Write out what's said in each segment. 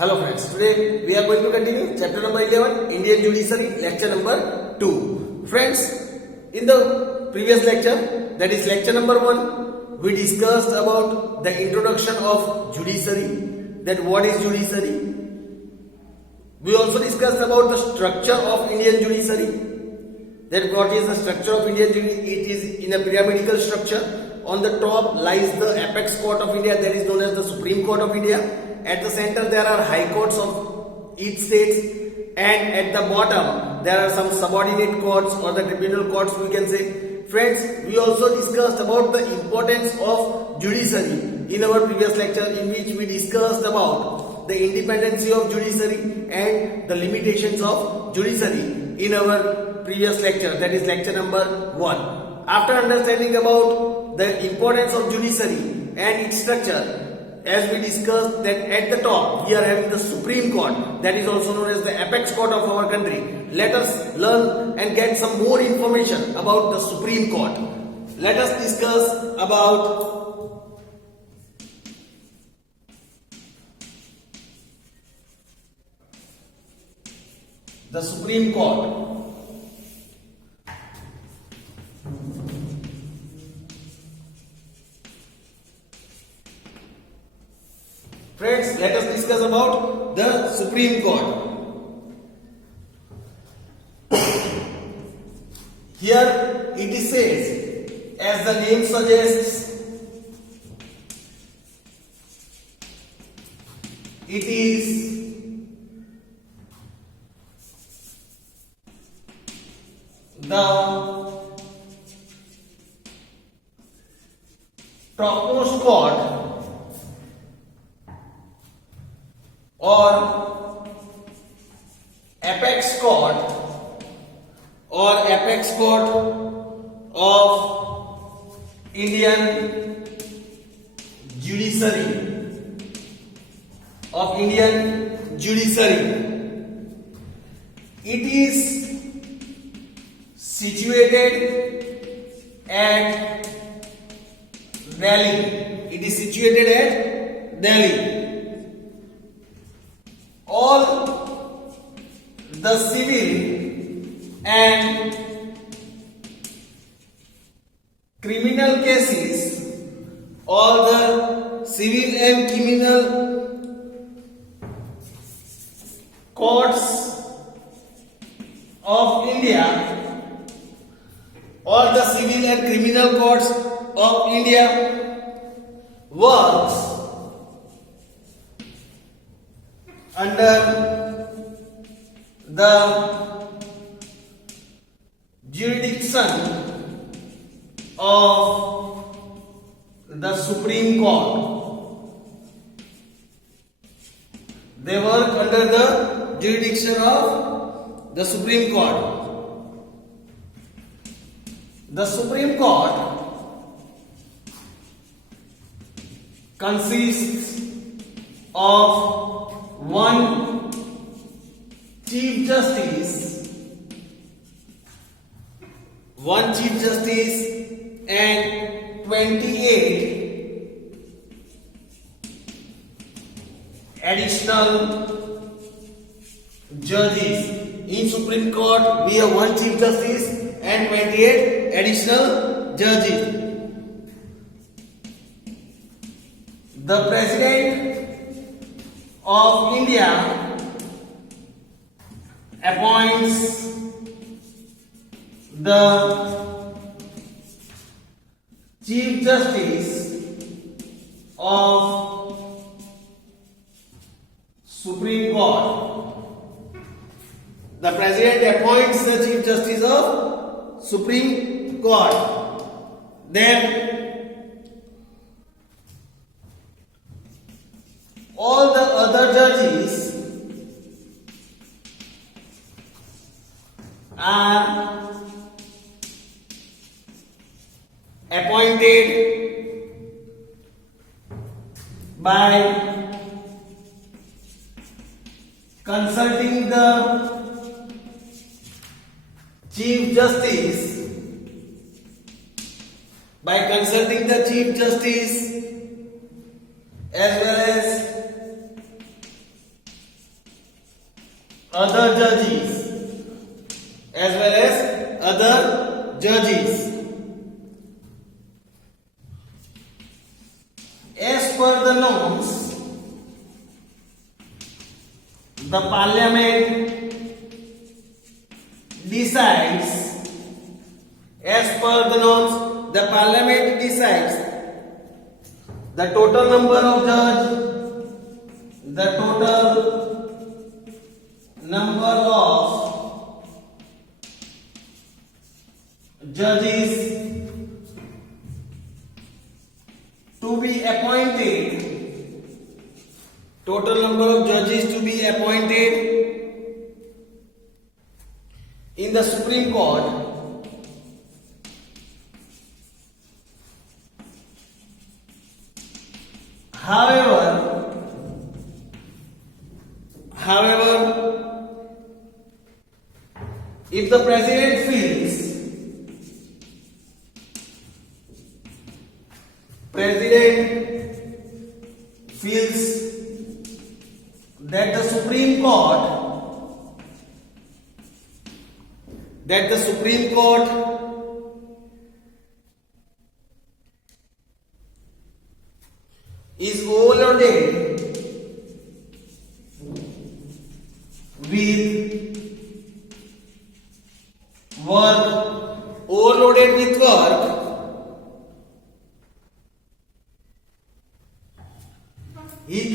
Hello friends, today we are going to continue chapter number 11, Indian Judiciary, lecture number 2. Friends, in the previous lecture, that is lecture number 1, we discussed about the introduction of judiciary, that what is judiciary. We also discussed about the structure of Indian judiciary, that what is the structure of Indian judiciary. It is in a pyramidal structure. On the top lies the apex court of India, that is known as the Supreme Court of India. At the center there are high courts of each state, and at the bottom there are some subordinate courts or the tribunal courts we can say. Friends, we also discussed about the importance of judiciary in our previous lecture, in which we discussed about the independency of judiciary and the limitations of judiciary in our previous lecture, that is lecture number 1. After understanding about the importance of judiciary and its structure, as we discussed that at the top we are having the Supreme Court, that is also known as the apex court of our country. Let us learn and get some more information about the Supreme Court. Let us discuss about the Supreme Court. Friends, let us discuss about the Supreme Court. Here it is says, as the name suggests, it is the topmost court or apex court of Indian judiciary. It is situated at Delhi. All the civil and criminal cases, courts of India, all the civil and criminal courts of India works under the jurisdiction of the Supreme Court. They work under the jurisdiction of the Supreme Court. The Supreme Court consists of one Chief Justice and 28 additional judges. In Supreme Court we have one Chief Justice and 28 additional judges. The President of India appoints the Chief Justice of Supreme Court. The President appoints the Chief Justice of Supreme Court. Then all the other judges are appointed by consulting the Chief Justice as well as other judges, as well as other judges. As per the norms, the parliament decides, as per the norms, the parliament decides the total number of judges to be appointed, in the Supreme Court. However, if the president feels that the Supreme Court is overloaded with work, he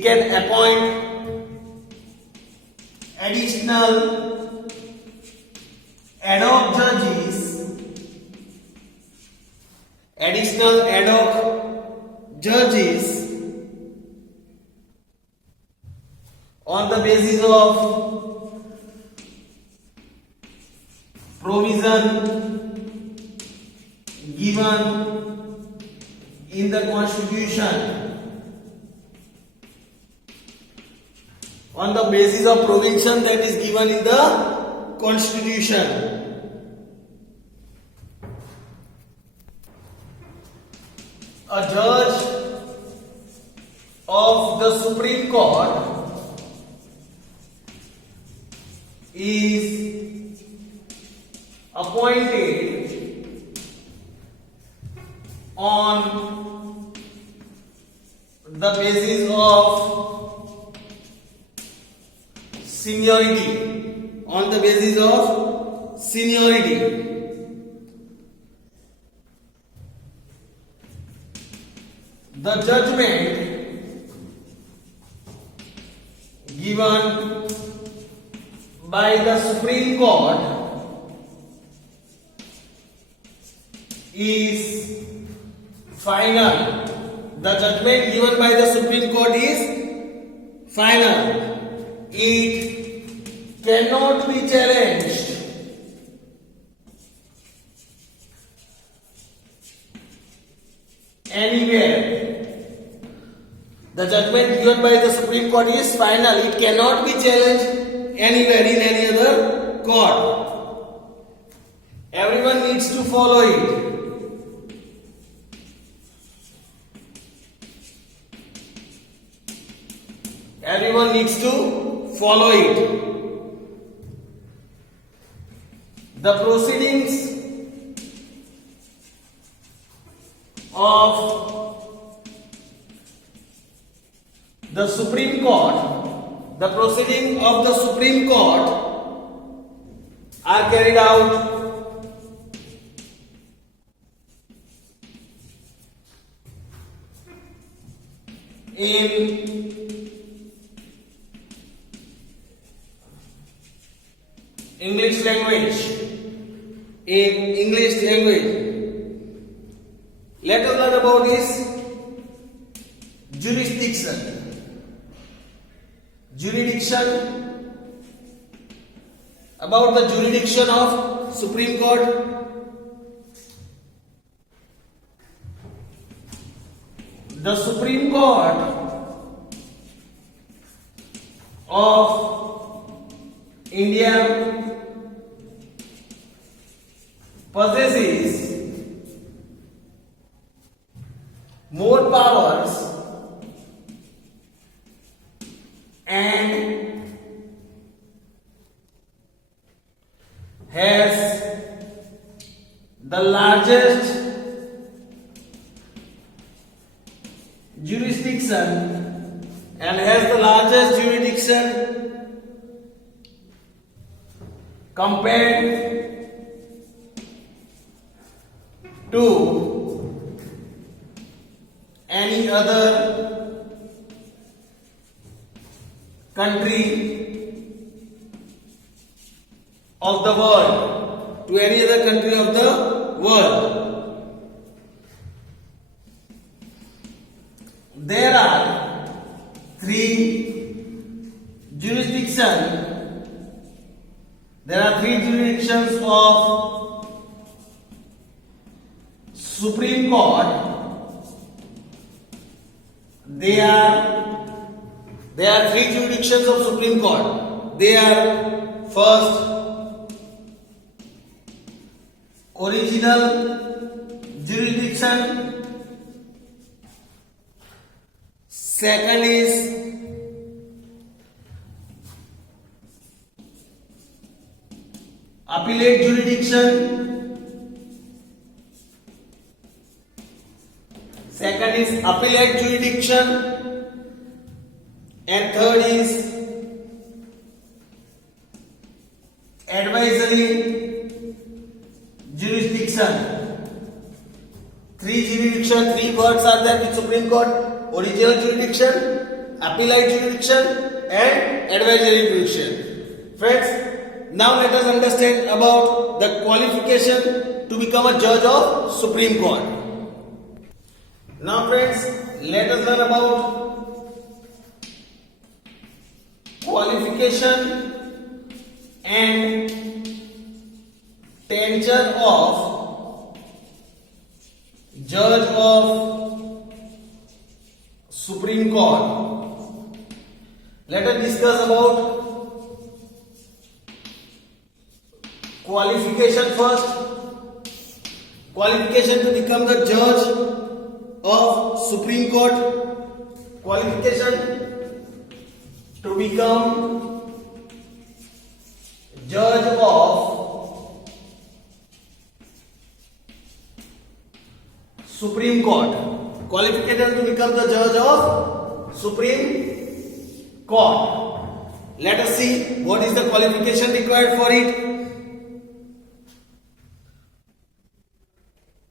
can appoint additional ad hoc judges on the basis of provision given in the Constitution, on the basis of provision that is given in the Constitution. A judge of the Supreme Court is appointed on the basis of seniority. The judgment given by the Supreme Court is final. The judgment given by the Supreme Court is final. It cannot be challenged. Anywhere. The judgment given by the Supreme Court is final. It cannot be challenged anywhere in any other court. Everyone needs to follow it. Everyone needs to follow it. The proceedings of the Supreme Court, are carried out in English language. Let us learn about this jurisdiction. About the jurisdiction of Supreme Court. The Supreme Court of India possesses more powers has the largest jurisdiction compared to any other country of the world, There are three jurisdictions of Supreme Court. There are three jurisdictions of Supreme Court. They are: first, original jurisdiction; second is appellate jurisdiction; and third is advisory jurisdiction. Three words are there with Supreme Court: original jurisdiction, appellate jurisdiction, and advisory jurisdiction. Friends, now let us understand about the qualification to become a judge of Supreme Court. Now friends, let us learn about qualification and tenure of judge of Supreme Court. Let us discuss about qualification first. Qualification to become the judge of Supreme Court. Qualification to become judge of Supreme Court. Qualification to become the judge of Supreme Court. Let us see what is the qualification required for it.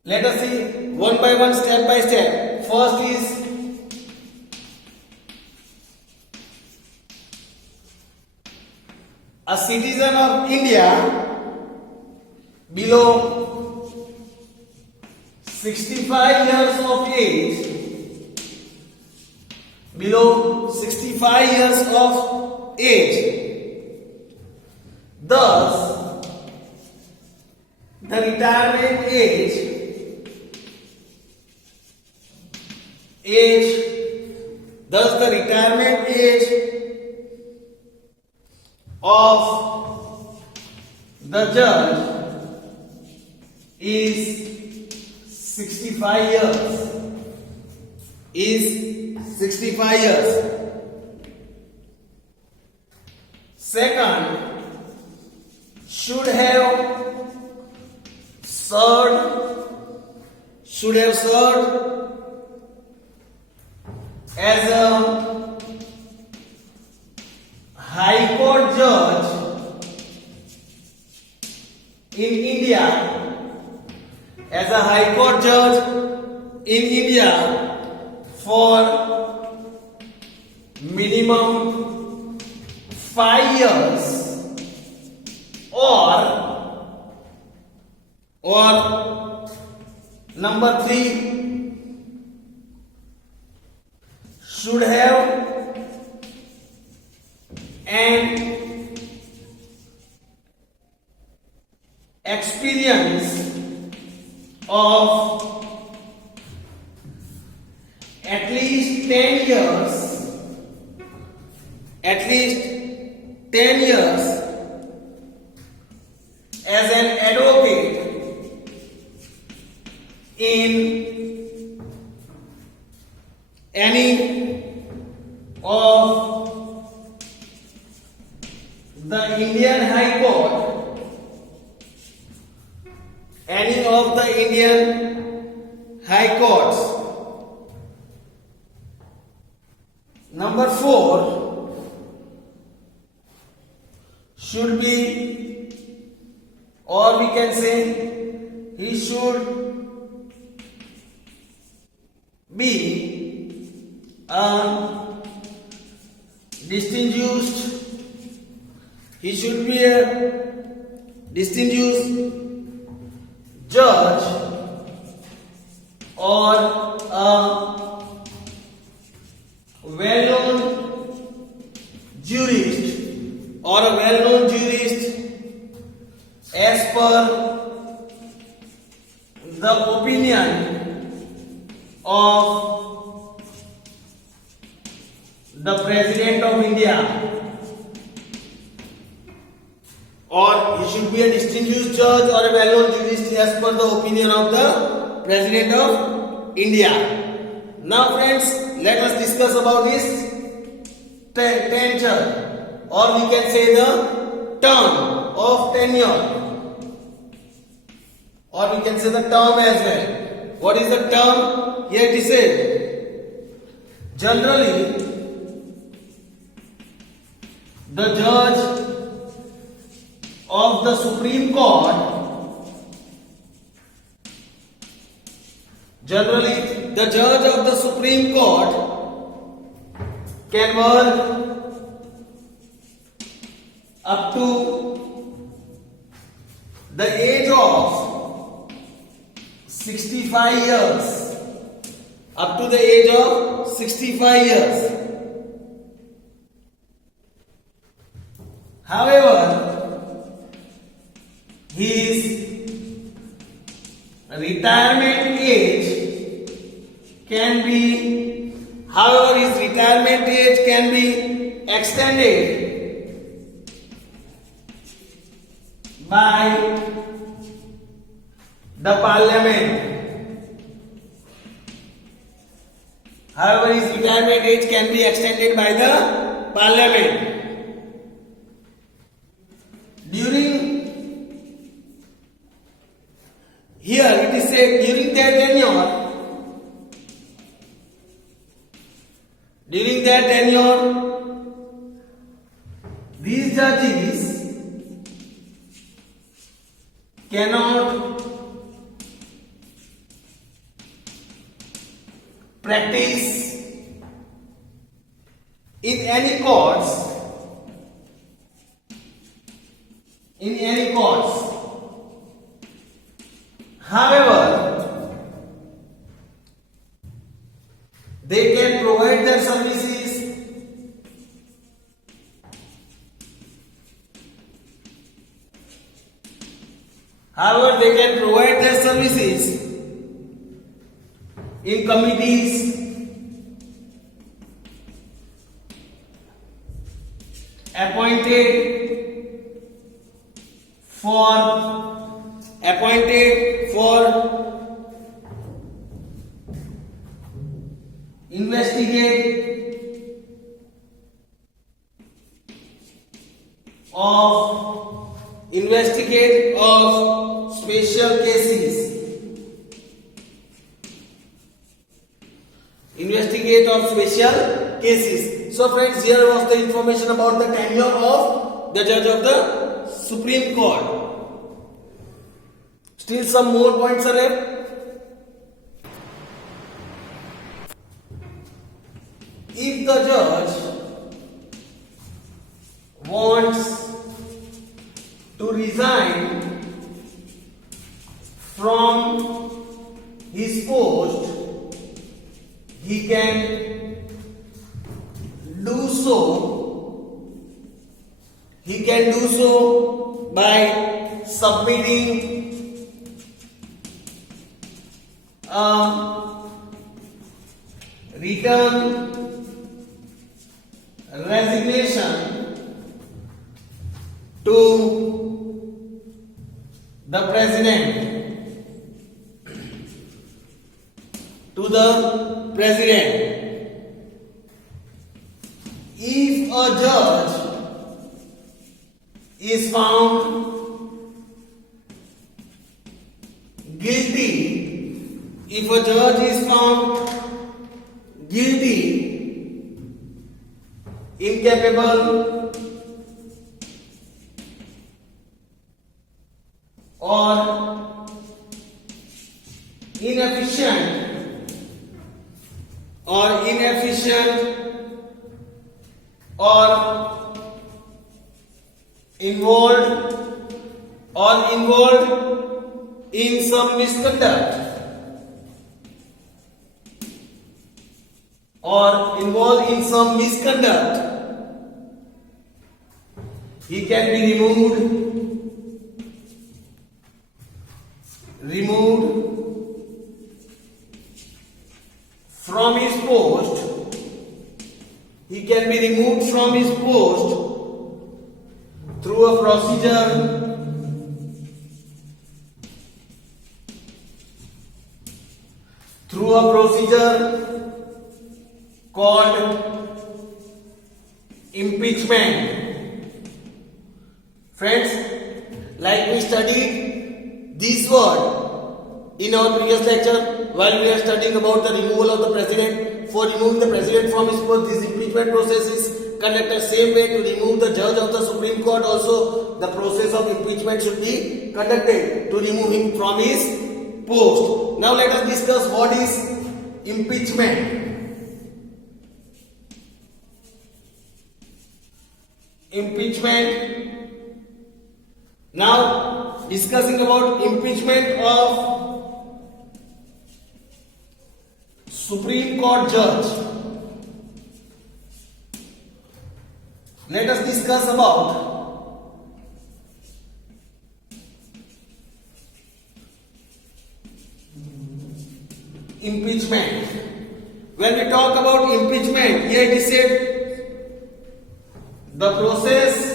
Let us see one by one, step by step. First is a citizen of India below 65 years of age, Thus, the retirement age of the judge is 65 years. Second, should have served as a High Court judge in India, for minimum 5 years, or number 3, should have an experience of at least 10 years as an advocate in any of the Indian High Court Indian High Courts. Number 4 should be, or we can say he should be a distinguished, he should be a distinguished judge or a well-known jurist or a well-known jurist as per the opinion of the President of India, or he should be a distinguished judge or a well-known jurist as per the opinion of the President of India. Now friends, let us discuss about this tenure, or we can say the term of tenure, or we can say the term as well. What is the term? Here it is said, generally the judge of the Supreme Court, generally the judge of the Supreme Court can work up to the age of 65 years, up to the age of 65 years. However, his retirement age can be, extended by the Parliament. However, his retirement age can be extended by the Parliament. Here it is said during their tenure, these judges cannot practice in any courts. However, they can provide their services in committees appointed for investigate of special cases. So friends, here was the information about the tenure of the judge of the Supreme Court. Still some more points are left. If the judge wants to resign from his post, he can do so by submitting a written resignation to the president. If a judge is found guilty if a judge is found guilty, incapable, or inefficient, or involved in some misconduct, he can be removed from his post. He can be removed from his post through a procedure called impeachment. Friends, like we studied this word in our previous lecture while we are studying about the removal of the president. For removing the president from his post, this impeachment process is conducted same way. To remove the judge of the Supreme Court also, the process of impeachment should be conducted to remove him from his post. Now let us discuss what is impeachment. Now discussing about impeachment of Supreme Court judge. Let us discuss about impeachment. When we talk about impeachment, here it is said the process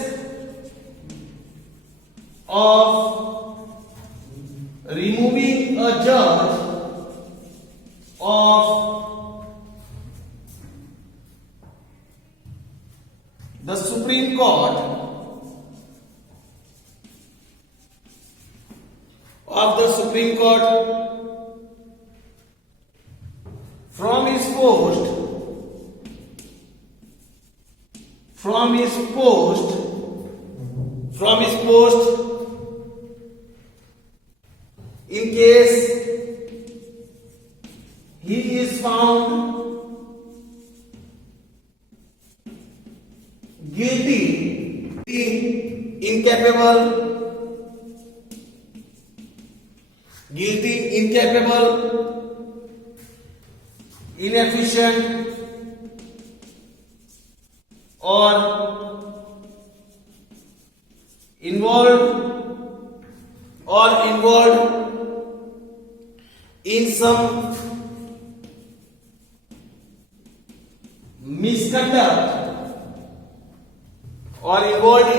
of removing a judge of the Supreme Court from his post in case he is found guilty, incapable, inefficient, or involved in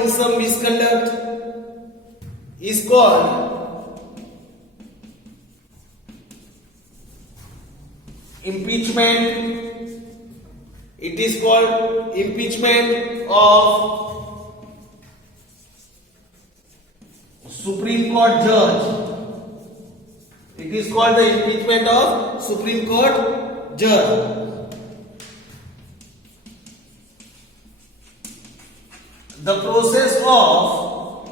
some misconduct, is called impeachment. It is called impeachment of Supreme Court judge. It is called the impeachment of Supreme Court judge. The process of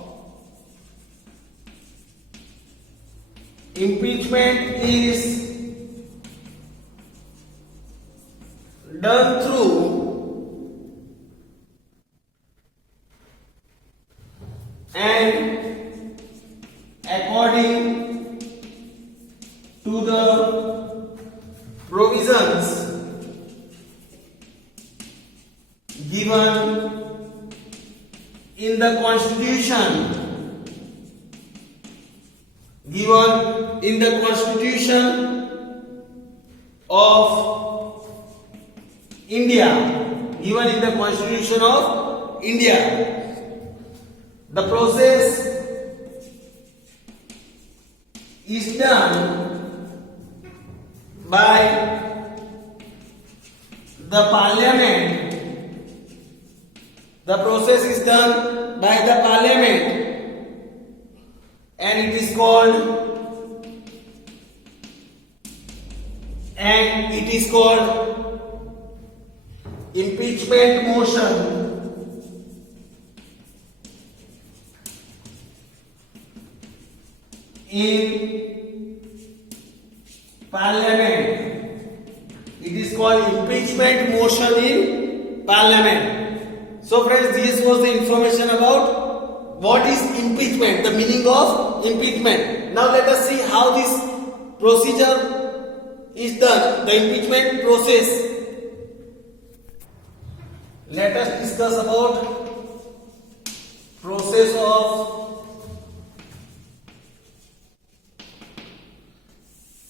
impeachment is done through and according to the provisions given in the Constitution of India. The process is done by the Parliament. And it is called and it is called impeachment motion in parliament. It is called impeachment motion in parliament. So friends, this was the information about what is impeachment, the meaning of impeachment. Now let us see how this procedure is done, the impeachment process. Let us discuss about process of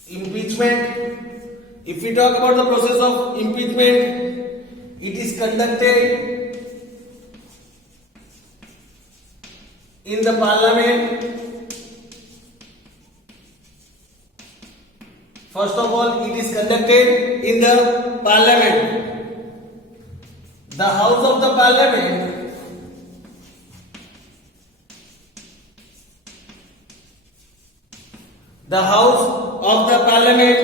impeachment. If we talk about the process of impeachment, it is conducted in the parliament. First of all, it is conducted in the parliament. The house of the parliament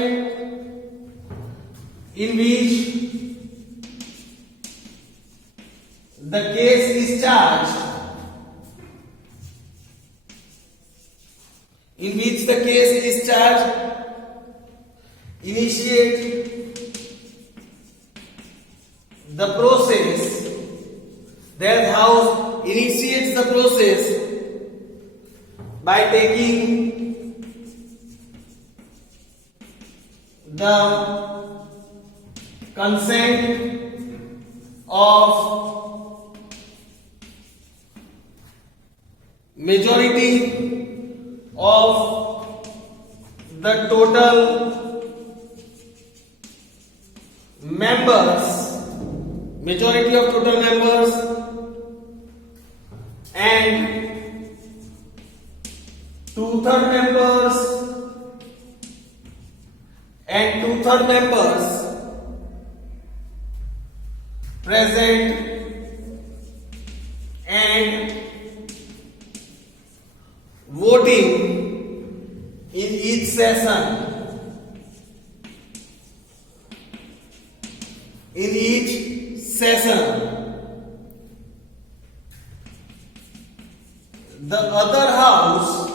in which the case is charged, initiate the process. That house initiates the process by taking the consent of majority of the total members, and two-third members present and voting in each session. The other house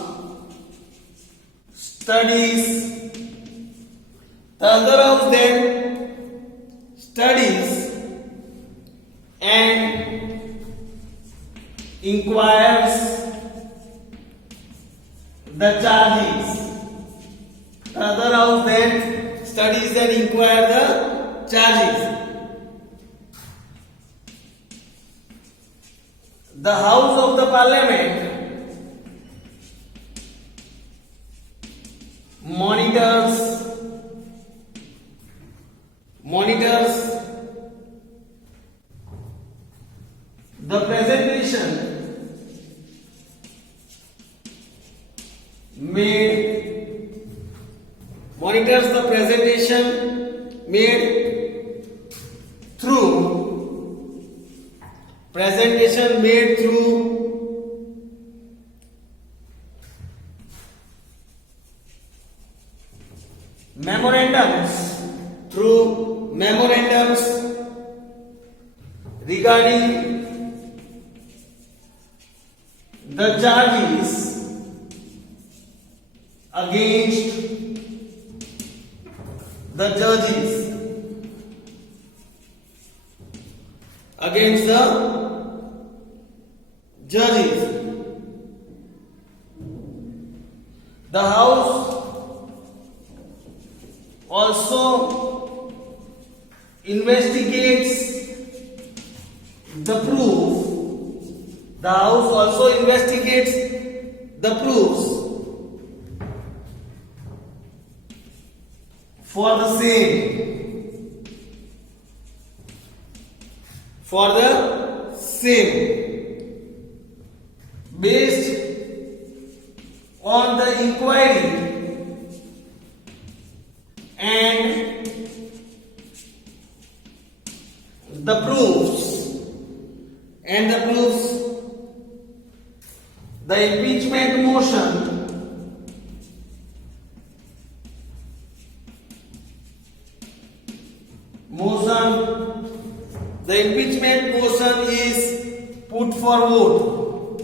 then studies and inquires the charges. The other house then studies and inquires the charges. The house of the parliament monitors the presentation made through memorandums regarding the charges against the judges, The house also investigates the proof. The house also investigates the proofs for the same. Based on the inquiry and the proofs, the impeachment motion impeachment motion is put for vote.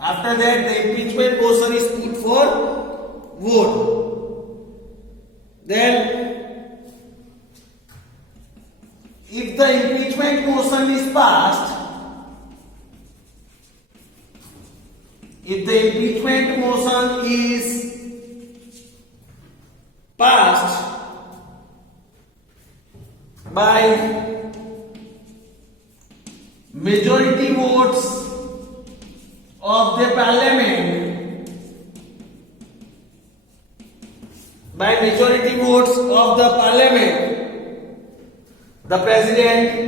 After that, the impeachment motion is put for vote. Then, if the impeachment motion is passed, if the impeachment motion is passed by majority votes of the parliament, by majority votes of the parliament, the president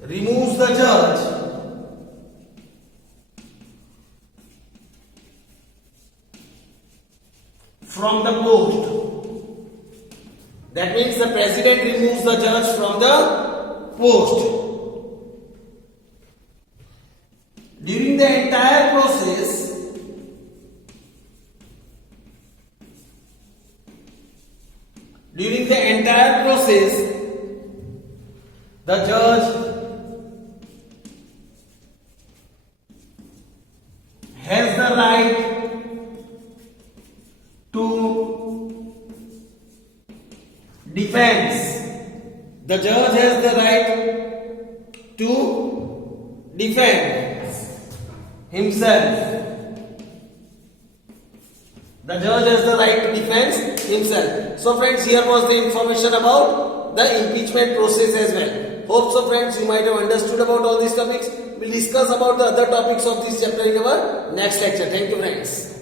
removes the judge from the post. That means the president removes the judge from the post. During the entire process, the judge has the right to defend. The judge has the right to defend himself. The judge has the right to defend himself. So friends, here was the information about the impeachment process as well. Hope so friends, you might have understood about all these topics. We'll discuss about the other topics of this chapter in our next lecture. Thank you friends.